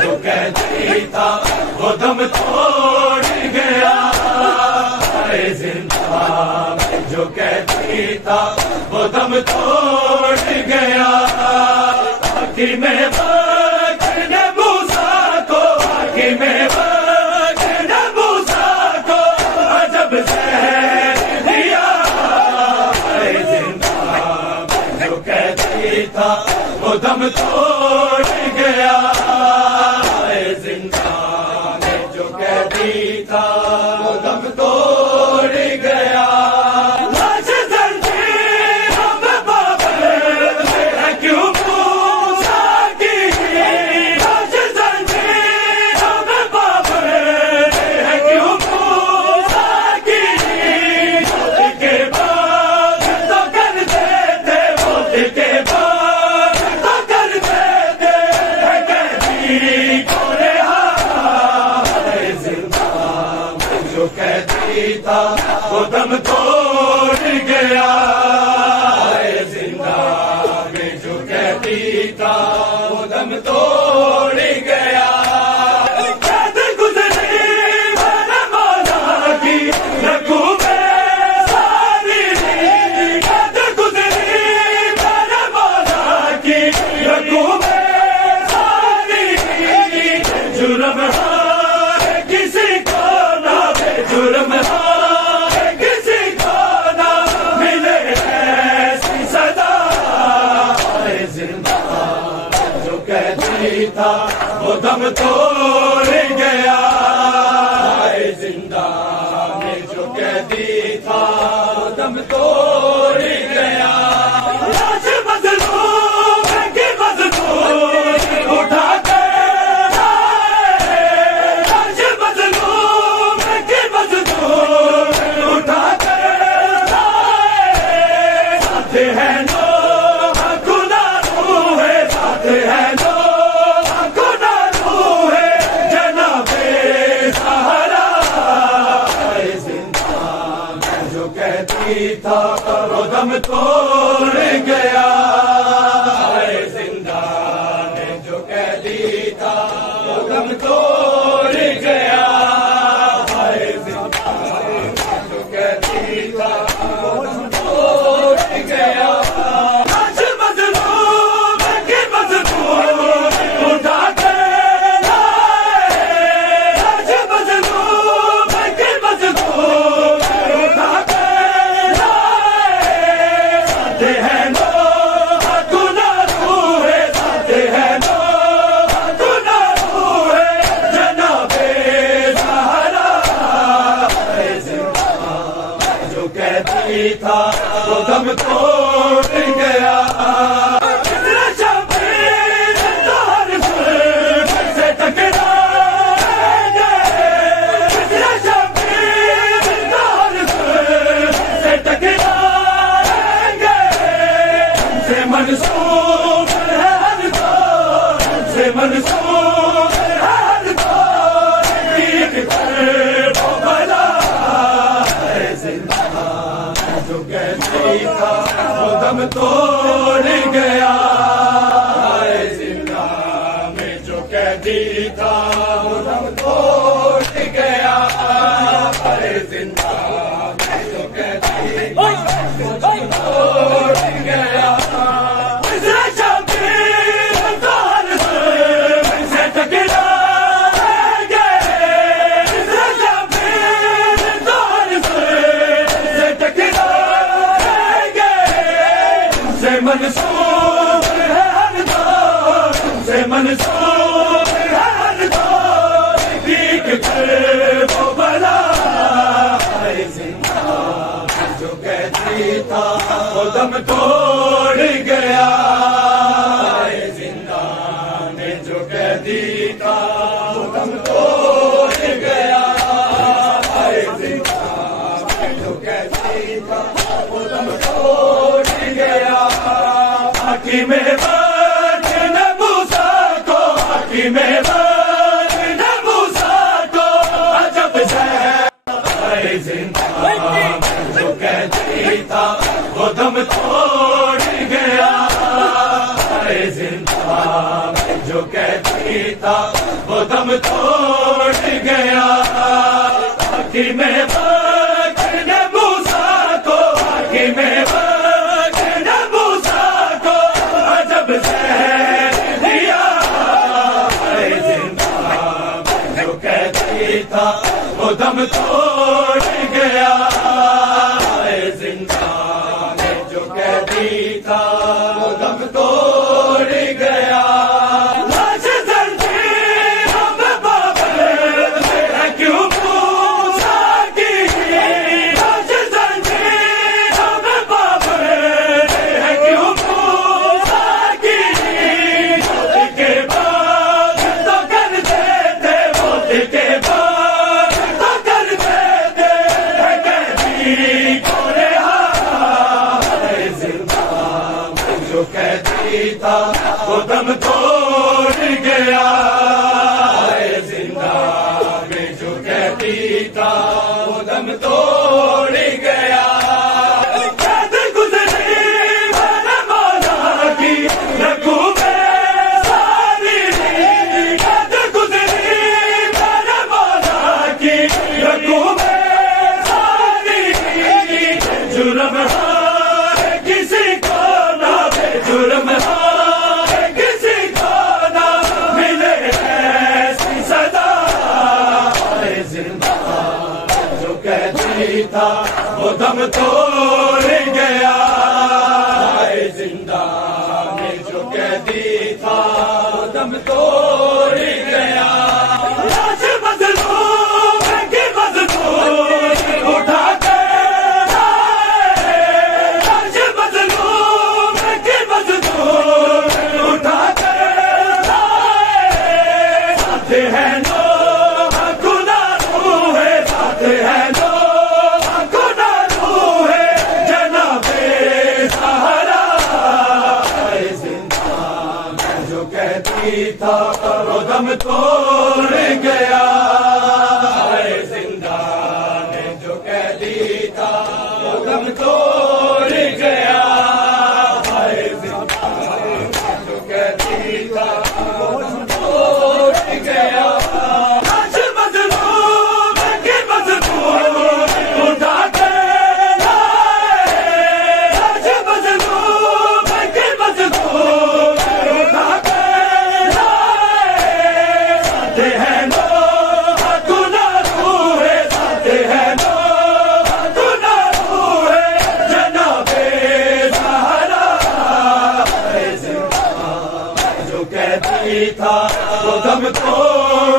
جو قیدی تھا وہ دم توڑ گیا، زندہ جو قیدی تھا وہ دم توڑ گیا، آخر میں وقت نے موسیٰ کو، آخر میں وقت نے موسیٰ کو عجب زہر دیا، زندہ جو قیدی تھا وہ دم توڑ گیا، زندہ جو قیدی تھا وہ دم توڑ گیا، لاش زنجیروں میں بابر ہے کیوں موسیٰ کی، لاش زنجیروں میں بابر ہے کیوں موسیٰ کی، موت کے بعد تو کرتے تھے، موت کے بعد تو کرتے تھے قیدی کو رہا، زندہ جو قیدی تھا وہ دم توڑ گیا، زندہ جو قیدی تھا وہ دم توڑ گیا، قید گزری میں نے مولا کی رگوں میں ساری، قید گزری میں نے مولا کی رگوں میں ساری، جرم ہے کسی کو نہ بے جرم ہے کسی کو نہ ملے ایسی سزا، زندہ جو قیدی تھا وہ دم توڑ گیا، زندہ جو قیدی تھا وہ دم توڑ گیا، لاش مظلوم کی مظلوم اٹھا کر لائے، لاش مظلوم کی مظلوم اٹھا کر لائے، ساتھ ہے نوح خدا روح ہے، ساتھ ہے نوح خدا روح ہے جناب سہرا، زندہ جو قیدی تھا وہ دم توڑ گیا، زندہ جو قیدی تھا وہ دم توڑ گیا، زندہ جو قیدی تھا وہ دم توڑ گیا، لاش مظلوم کی مظلوم اٹھا کر لائے، لاش مظلوم کی مظلوم اٹھا کر لائے، ساتھ ہے نوح خدا روح ہے، ساتھ ہے نوح خدا روح ہے جناب سہرا، زندہ جو قیدی تھا وہ دم توڑ گیا، شبیر دار سے ٹکرائیں گے، شبیر دار سے ٹکرائیں گے، ہم سے منسوب ہے ہر دور، ہم سے منسوب ہے ہر دور، ایک طرف وہ بلا، زندہ جو قیدی تھا وہ دم توڑ گیا، زندہ میں جو قیدی تھا وہ دم توڑ گیا، زندہ میں جو قیدی تھا وہ دم توڑ گیا، شبیر دار سے ٹکرائیں گے، شبیر دار سے ٹکرائیں گے، ہم سے منسوب ہے ہر دور، ہم سے منسوب ہے ہر دور، ایک طرف وہ بلا، زندہ جو قیدی تھا وہ دم توڑ گیا، زندہ جو قیدی تھا وہ دم توڑ گیا، زندہ جو قیدی تھا وہ دم توڑ گیا، آخر میں وقت نے موسیٰ کو، آخر میں وقت نے موسیٰ کو عجب زہر، زندہ جو قیدی تھا وہ دم توڑ گیا، زندہ کہتی تھا وہ دم توڑ گیا آخر میں وقت نے موسیٰ کو آخر میں وقت نے موسیٰ کو عجب زہر دیا اے زندہ جو کہتی تھا وہ دم توڑ گیا اے زندہ جو کہتی تھا وہ دم توڑ گیا وہ دم توڑ گیا اے زندہ میں جو کہتی تھا وہ دم توڑ گیا قید گزری میں نے مولا کی رکھوں میں ساری قید گزری میں نے مولا کی رکھوں میں ساری جرم ہے کسی کو نہ بے جرم تھا وہ دم توڑ گیا اے زندہ میں جو کہتی تھا وہ دم توڑ گیا لاش مظلوم کی مظلوم اٹھا کر لاش مظلوم کی مظلوم اٹھا کر ساتھ ہے نوح خدا روح ہے ساتھ ہے تھا وہ دم توڑ گیا اے زندہ نے جو کہتی تھا وہ دم توڑ گیا اے زندہ جو کہتی تھا وہ دم توڑ گیا لاش مظلوم کی مظلوم اٹھا کر لاش مظلوم کی مظلوم اٹھا کر تھا وہ دم توڑ